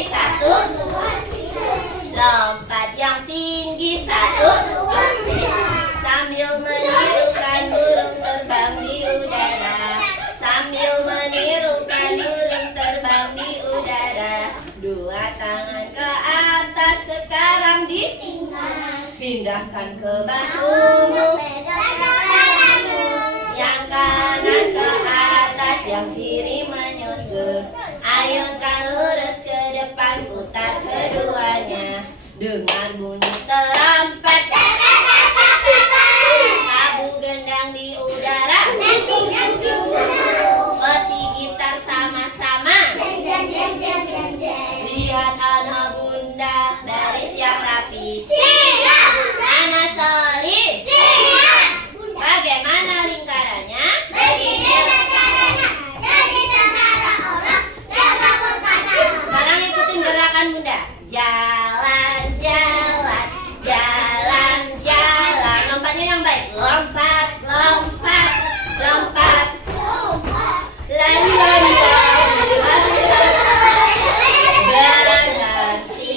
tinggi, 1, 2, 3. Lompat yang tinggi, 1, 2, 3. Sambil menirukan burung terbang di udara. Sambil menirukan burung terbang di udara. Dua tangan ke atas, sekarang ditinggal. Pindahkan ke bahumu. Yang kanan ke atas, yang kiri menyusul. Ayunkan lurus ke depan, putar keduanya. Dengar bunyi terompet. Tabu gendang di udara. Peti gitar sama-sama. Lihat anak bunda, baris yang rapi. Siap. Anak solid. Siap. Bagaimana lingkarannya? Beginilah caranya. Jadi tentara orang jaga perkataan. Sekarang ikutin gerakan bunda. Jalan, jalan, jalan, jalan. Lompatnya yang baik. Lompat, lompat, lompat. Lari, lari, lari, lari, berhenti,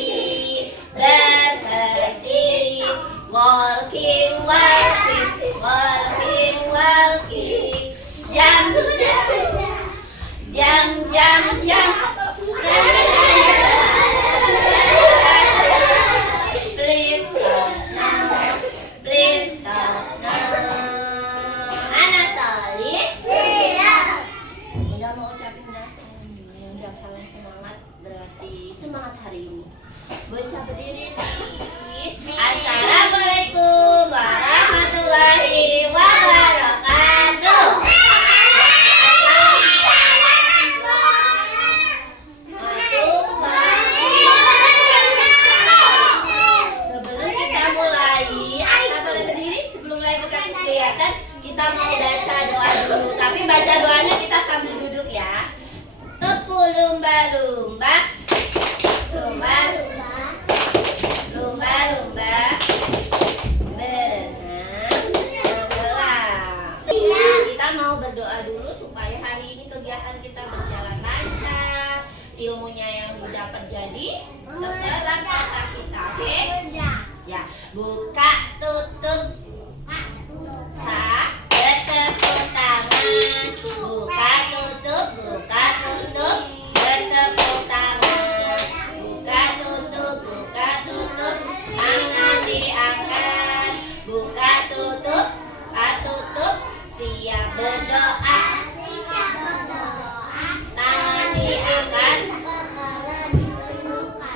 berhenti. Walking, walking, walking, walking. Jam, jam, jam, jam. Please stop now, please stop now. Anak solid. Siap. Bunda mau ucapin jam salam semangat, berarti semangat hari ini. Bisa berdiri nih. Assalamualaikum warahmatullahi wabarakatuh. Sebelum kita mulai, Asa boleh berdiri? Sebelum mulai kegiatan, kita mau baca doa dulu. Tapi baca doanya kita sambil duduk ya. Tepu lumba-lumba, lumba-lumba, lumba-lumba, berenang, tenggelam. Kita mau berdoa dulu supaya hari ini kegiatan kita berjalan lancar. Ilmunya yang didapat jadi terserap kata kita, oke? Ya, buka, tutup, bertepuk tangan. Buka, tutup, bertepuk tangan. Buka, tutup, tangan diangkat. Buka, tutup, siap berdoa. Tangan diangkat.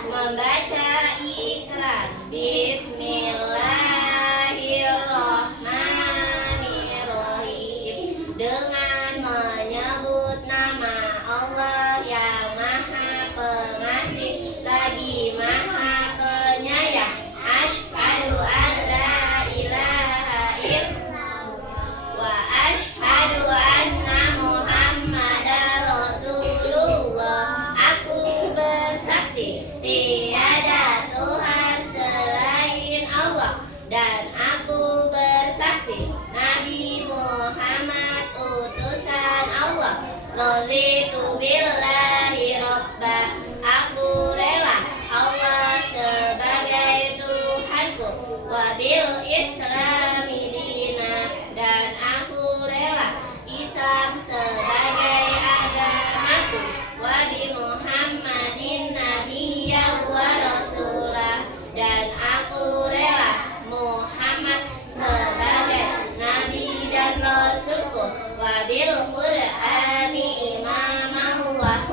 Membaca ikrar. Bismillahirrahmanirrahim. Dengan menyebut nama Allah yang Maha Pengasih lagi Maha Penyayang. Asyhadu an la ilaha illallah wa asyhadu anna Muhammadar Rasulullah. Aku bersaksi tiada Tuhan selain Allah, dan aku bersaksi Nabi Muhammad utusan Allah. Raditu billahi robba. Aku rela Allah sebagai Tuhanku. Wabil islami dina. Dan aku rela Islam sebagai agamaku. Wabi Muhammadin nabiyya wa rasulah. Dan aku rela Muhammad sebagai nabi dan rasulku. Wabil Qur'ani imamah wa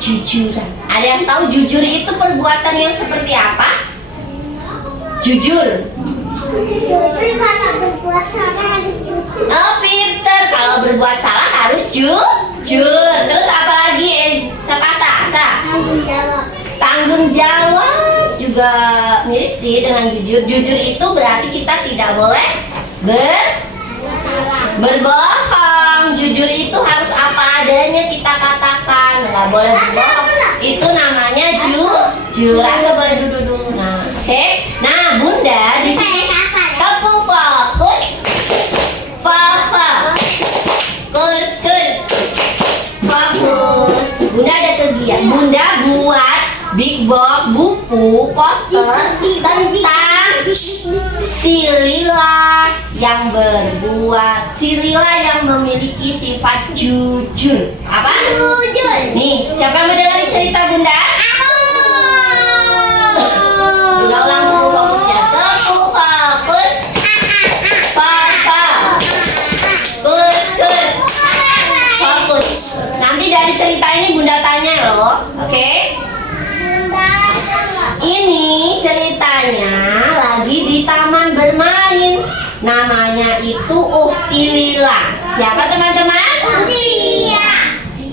kejujuran. Ada yang tahu jujur itu perbuatan yang seperti apa? Jujur. Jujur kalau berbuat salah harus jujur. Oh, pinter. Kalau berbuat salah harus jujur. Terus apa lagi? Asa? Tanggung jawab. Tanggung jawab juga mirip sih dengan jujur. Jujur itu berarti kita tidak boleh berbohong. Jujur itu harus apa adanya kita katakan. Nggak boleh berbohong. Itu namanya jujur. Rasa boleh duduk dulu. Nah, oke. Nah, Bunda di sini tepung fokus. Fokus. Bunda ada kegiatan. Bunda buat big box buku poster tentang si Lila yang memiliki sifat jujur. Apa? Jujur. Nih, siapa yang mau dengar cerita Bunda? Bunda ulang dulu fokusnya. Tepung fokus. Fokus. Nanti dari cerita ini Bunda tanya loh, oke? Ini ceritanya lagi di taman bermain. Namanya itu Ukti Lila. Siapa teman-teman?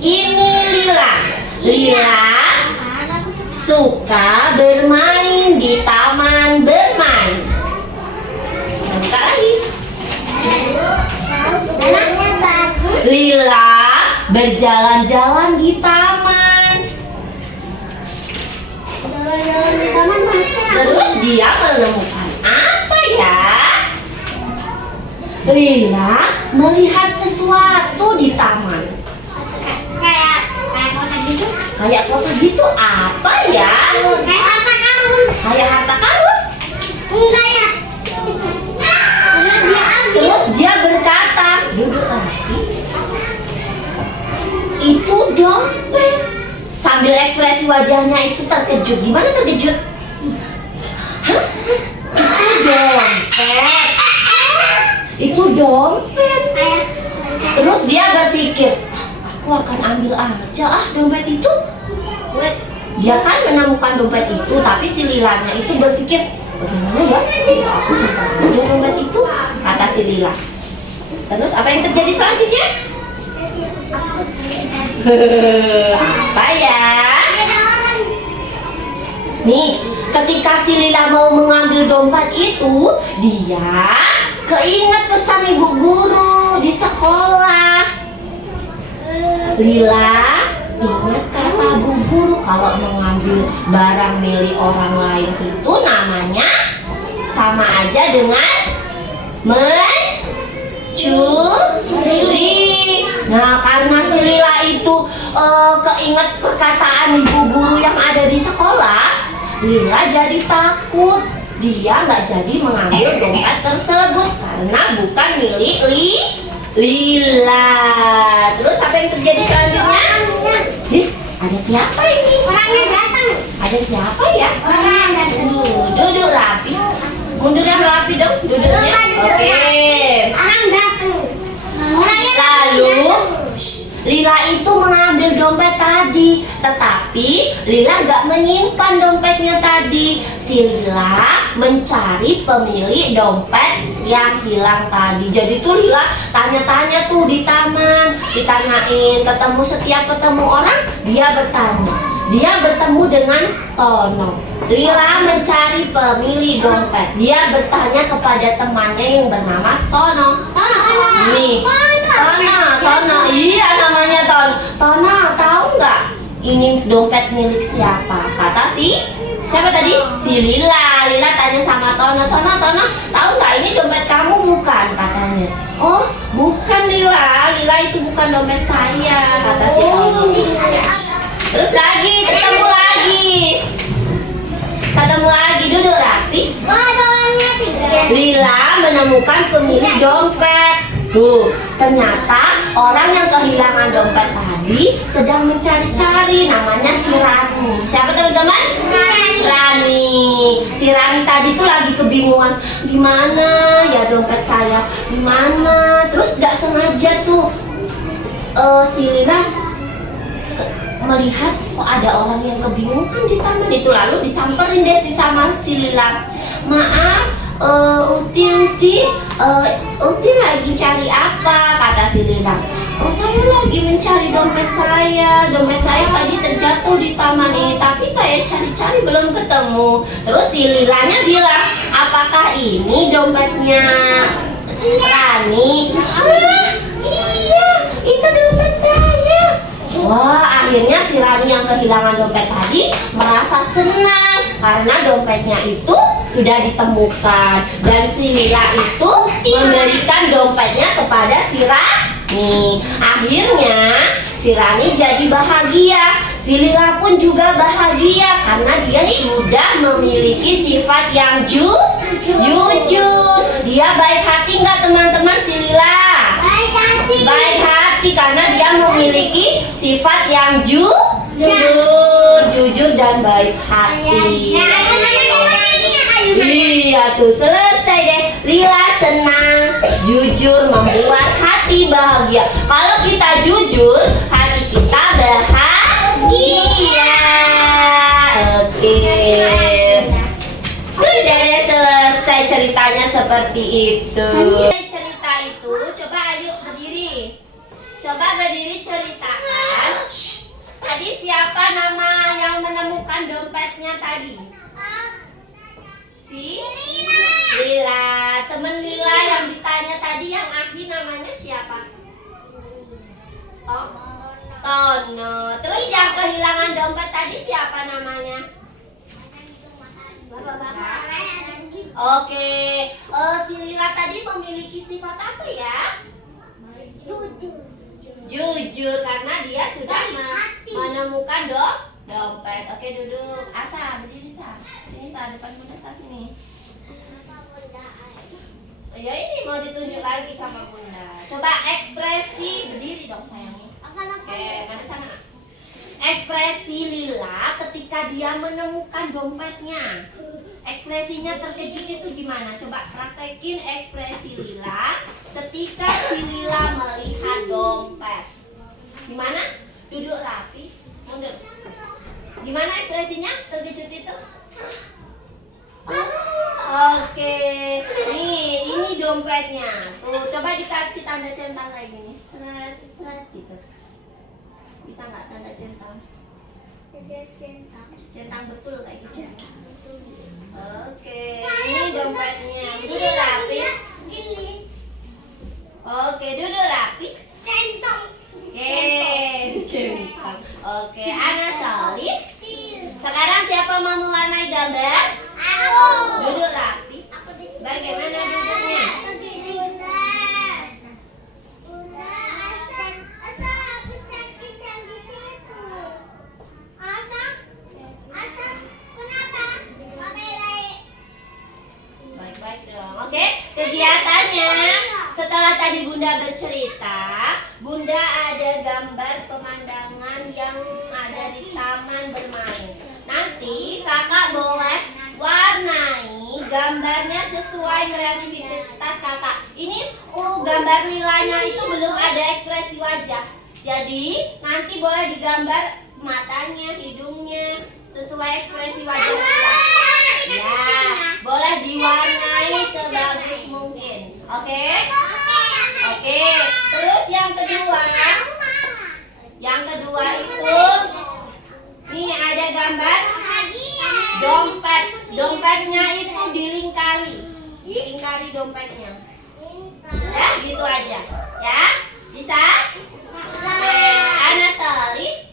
Ini Lila. Lila suka bermain di taman bermain. Buka lagi. Anaknya bagus. Lila berjalan-jalan di taman. Jalan-jalan di taman pasti Terus dia menemukan apa ya? Lila melihat sesuatu di taman. kayak kotak gitu. Kayak foto gitu apa ya? Kayak harta karun. Kayak harta karun. Enggak ya. Terus dia ambil. Terus dia berkata, duduk lagi. Itu dompet. Sambil ekspresi wajahnya itu terkejut. Gimana terkejut? Hah? Itu dompet. Terus dia berpikir, aku akan ambil aja dompet itu. Dia kan menemukan dompet itu, tapi si Lilanya itu berpikir, bagaimana ya? Aku simpan aja dompet itu, kata si Lila. Terus apa yang terjadi selanjutnya? Apa ya? Nih, ketika si Lila mau mengambil dompet itu, dia keinget pesan ibu guru di sekolah. Lila ingat kata bu guru kalau mengambil barang milik orang lain itu namanya sama aja dengan mencuri. Nah, karena si Lila itu keinget perkataan ibu guru yang ada di sekolah, Lila jadi takut. Dia nggak jadi mengambil dompet tersebut karena bukan milik Lila. Terus apa yang terjadi selanjutnya? Ada siapa ini? Orangnya datang. Ada siapa ya? Orang yang datang. Duduk rapi. Mundur yang rapi dong duduknya. Oke. Orang datang. Orangnya Lalu datang. Lila itu mengambil dompet tadi, tetapi Lila nggak menyimpan dompetnya tadi. Si Lila mencari pemilik dompet yang hilang tadi. Jadi tuh Lila tanya-tanya tuh di taman, ditanyain, setiap ketemu orang dia bertanya. Dia bertemu dengan Tono. Lila mencari pemilik dompet. Dia bertanya kepada temannya yang bernama Tono. Nih, Tono, iya namanya Tono, tahu nggak ini dompet milik siapa? Kata siapa tadi? Si Lila. Lila tanya sama Tono, tahu nggak ini dompet kamu bukan? Katanya. Oh, bukan Lila itu bukan dompet saya, kata si Tono. Terus ketemu lagi, duduk rapi. Lila menemukan pemilik dompet. Tuh, ternyata orang yang kehilangan dompet tadi sedang mencari-cari, namanya si Rani. Siapa teman-teman? Rani. Si Rani tadi tuh lagi kebingungan, di mana ya dompet saya? Di mana? Terus nggak sengaja tuh si Lila melihat kok ada orang yang kebingungan di taman itu, lalu disamperin deh sama si Lila. Maaf, Uti lagi cari apa? Kata si Lila. Oh, saya lagi mencari dompet saya. Dompet saya tadi terjatuh di taman ini, tapi saya cari-cari belum ketemu. Terus si Lilanya bilang, apakah ini dompetnya Rani? Ah, iya, itu dompet saya. Wah, akhirnya si Rani yang kehilangan dompet tadi merasa senang karena dompetnya itu sudah ditemukan. Dan si Lila itu memberikan dompetnya kepada si Rani. Akhirnya si Rani jadi bahagia. Si Lila pun juga bahagia karena dia sudah memiliki sifat yang jujur. Dia baik hati nggak teman-teman si Lila? Baik hati karena dia memiliki sifat yang jujur dan baik hati. Iya tuh, selesai deh. Lila senang, jujur membuat hati bahagia. Kalau kita jujur, hati kita bahagia. Oke. Sudah deh, selesai ceritanya seperti itu. Cerita itu, coba ayo berdiri. Coba berdiri ceritakan. Tadi siapa nama yang menemukan dompetnya tadi? Si Lila. Temen Lila yang ditanya tadi yang ahli namanya siapa? Tono. Terus yang kehilangan dompet tadi siapa namanya? Bapak-bapak. Oke. Si Lila tadi memiliki sifat apa ya? Jujur karena dia sudah menemukan dompet. Oke, duduk. Asa, berdiri Sa. Sini Sa, depan Bunda Sa sini. Ya ini mau ditunjuk lagi sama Bunda. Coba ekspresi, berdiri dong sayang. Oke, mana sana? Ekspresi Lila ketika dia menemukan dompetnya. Ekspresinya terkejut itu gimana? Coba praktekin ekspresi Lila ketika si Lila melihat dompet. Gimana? Duduk rapi, mundur. Gimana ekspresinya terkejut itu? Oke. Nih, ini dompetnya. Tuh, coba dikasih tanda centang kayak gini. Seret gitu. Bisa nggak tanda centang? Centang betul kayak gitu. Oke, ini dompetnya. Duduk rapi. Oke, duduk rapi. Centang. Oke, Ana Solid. Sekarang siapa mau mewarnai gambar? Duduk rapi. Bagaimana duduknya? Baik-baik dong. Oke, kegiatannya setelah tadi Bunda bercerita, Bunda ada gambar pemandangan yang ada di taman bermain. Nanti kakak boleh warnai gambarnya sesuai kreativitas kakak. Ini gambar Lilanya itu belum ada ekspresi wajah. Jadi nanti boleh digambar matanya, hidungnya sesuai ekspresi wajah Lila. Ya, boleh diwarnai sebagus mungkin. Oke? Oke. Terus yang kedua itu nih ada gambar dompet. Dompetnya itu dilingkari dompetnya. Ya, gitu aja. Ya, bisa? Oke, Ana Solid.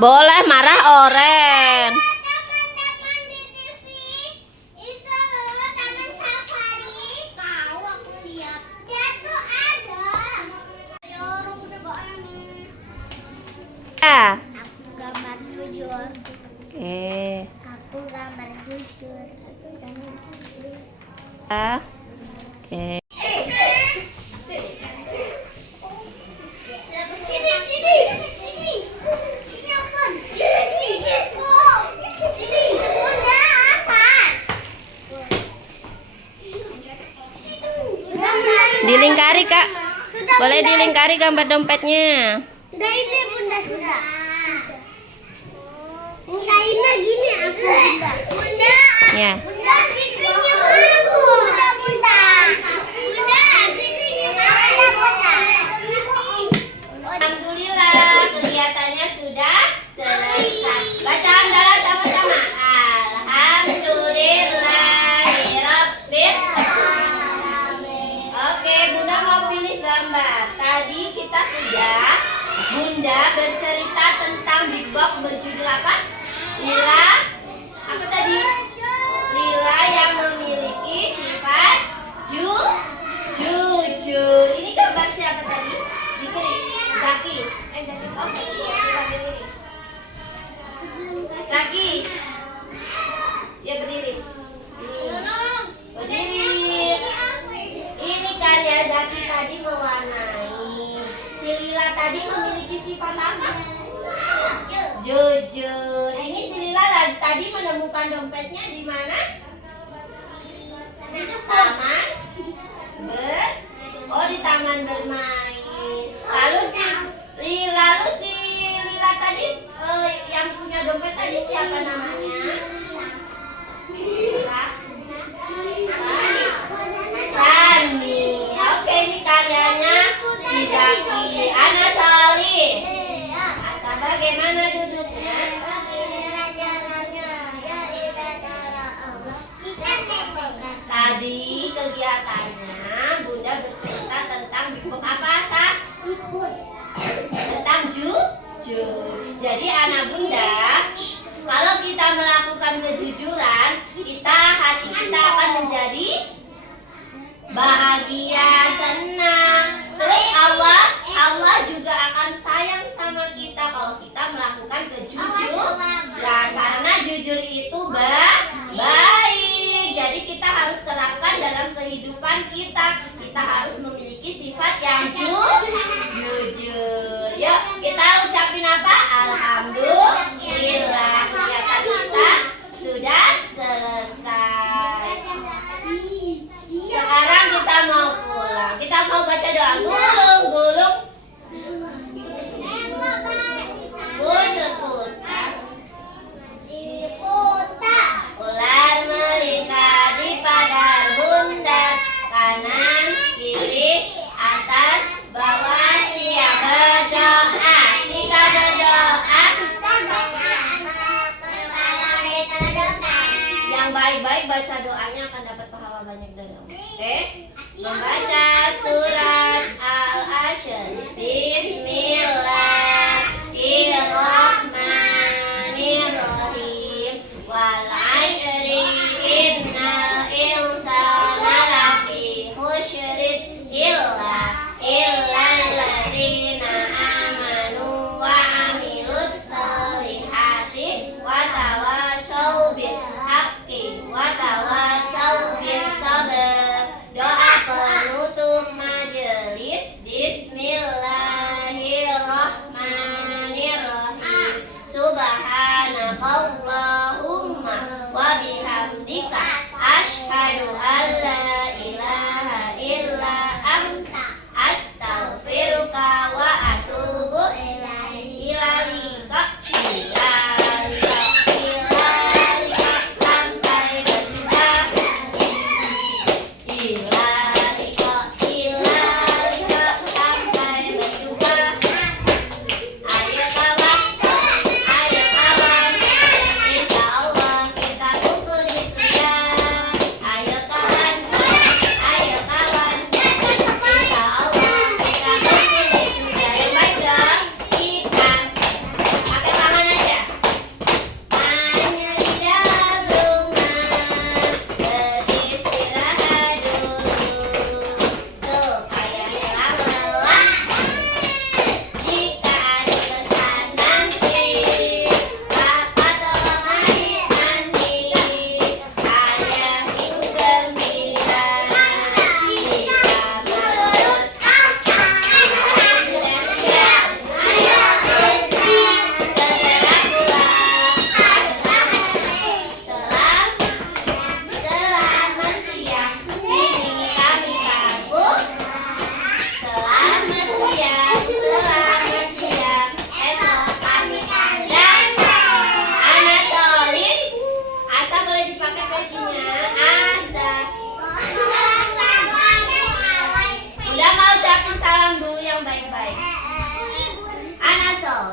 Boleh marah oren. Teman-teman di TV itu loh taman safari. Tahu aku lihat. Dia tuh ada. Ayo udah bawa nih. Ya. Aku gambar jujur. Oke. Aku gambar jujur. Aku gambar jujur. Ya. Oke. Sini, sini, sini. Sini apa? Sini, sini. Bunda apa? Dilingkari, Kak. Sudah, Boleh Bunda. dilingkari gambar dompetnya. Sudah ini bunda sudah. Mungkinnya gini aku bunda. Bunda. Ya. Bunda zikirnya aku. Bunda bunda. Bunda zikirnya mana bunda? Alhamdulillah kegiatannya sudah selesai. Baca hamdalah sama-sama. Alhamdulillahirabbil alamin. Oke, Bunda mau pilih gambar. Tadi kita sudah Bunda bercerita tentang Big Box berjudul apa? Lila. Apa tadi? Lila yang memiliki sifat jujur. Ini gambar siapa tadi? Zikri. Zaki. Zaki Fosi. Zaki. Ya berdiri. Berdiri. Ini karya Zaki tadi mewarnai. Si Lila tadi memiliki sifat apa? Jujur. Ini si Lila tadi menemukan dompetnya di mana? Taman di taman bermain. Lalu si Lila tadi yang punya dompet tadi siapa namanya? Rani. Oke, ini karyanya si Zaki. Ana Salih. Bagaimana duduknya? Tadi kegiatannya Bunda bercerita tentang Big Box apa, Sah? Tentang jujur. Jadi anak Bunda, kalau kita melakukan kejujuran, hati kita akan menjadi bahagia, senang. Terus Allah juga akan sayang sama kita kalau kita melakukan kejujuran. Karena jujur itu baik. Jadi kita harus terapkan dalam kehidupan kita. Kita harus memiliki sifat yang jujur. Yuk kita ucapin apa? Alhamdulillah, kegiatan kita sudah selesai. Sekarang kita mau pulang. Kita mau baca doa. Gulung, gulung. Buntut putar. Ular melingkar di pagar bunda. Kanan, kiri, atas, bawah. Siap berdoa. Kita berdoa. Yang baik-baik baca doanya akan dapat pahala banyak dari Allah. Oke? Membaca surat Al-Hasyr. Bismillahirrahmanirrahim. Wal 'ashri innal insana lafi khusrin illa alladzina amanu wa 'amilus solihati wa tawassaw bil haqqi wa tawassaw bis sabr. Doa penutup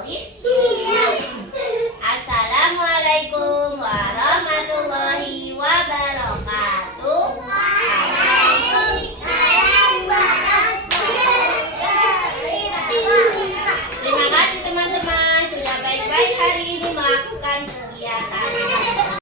lagi.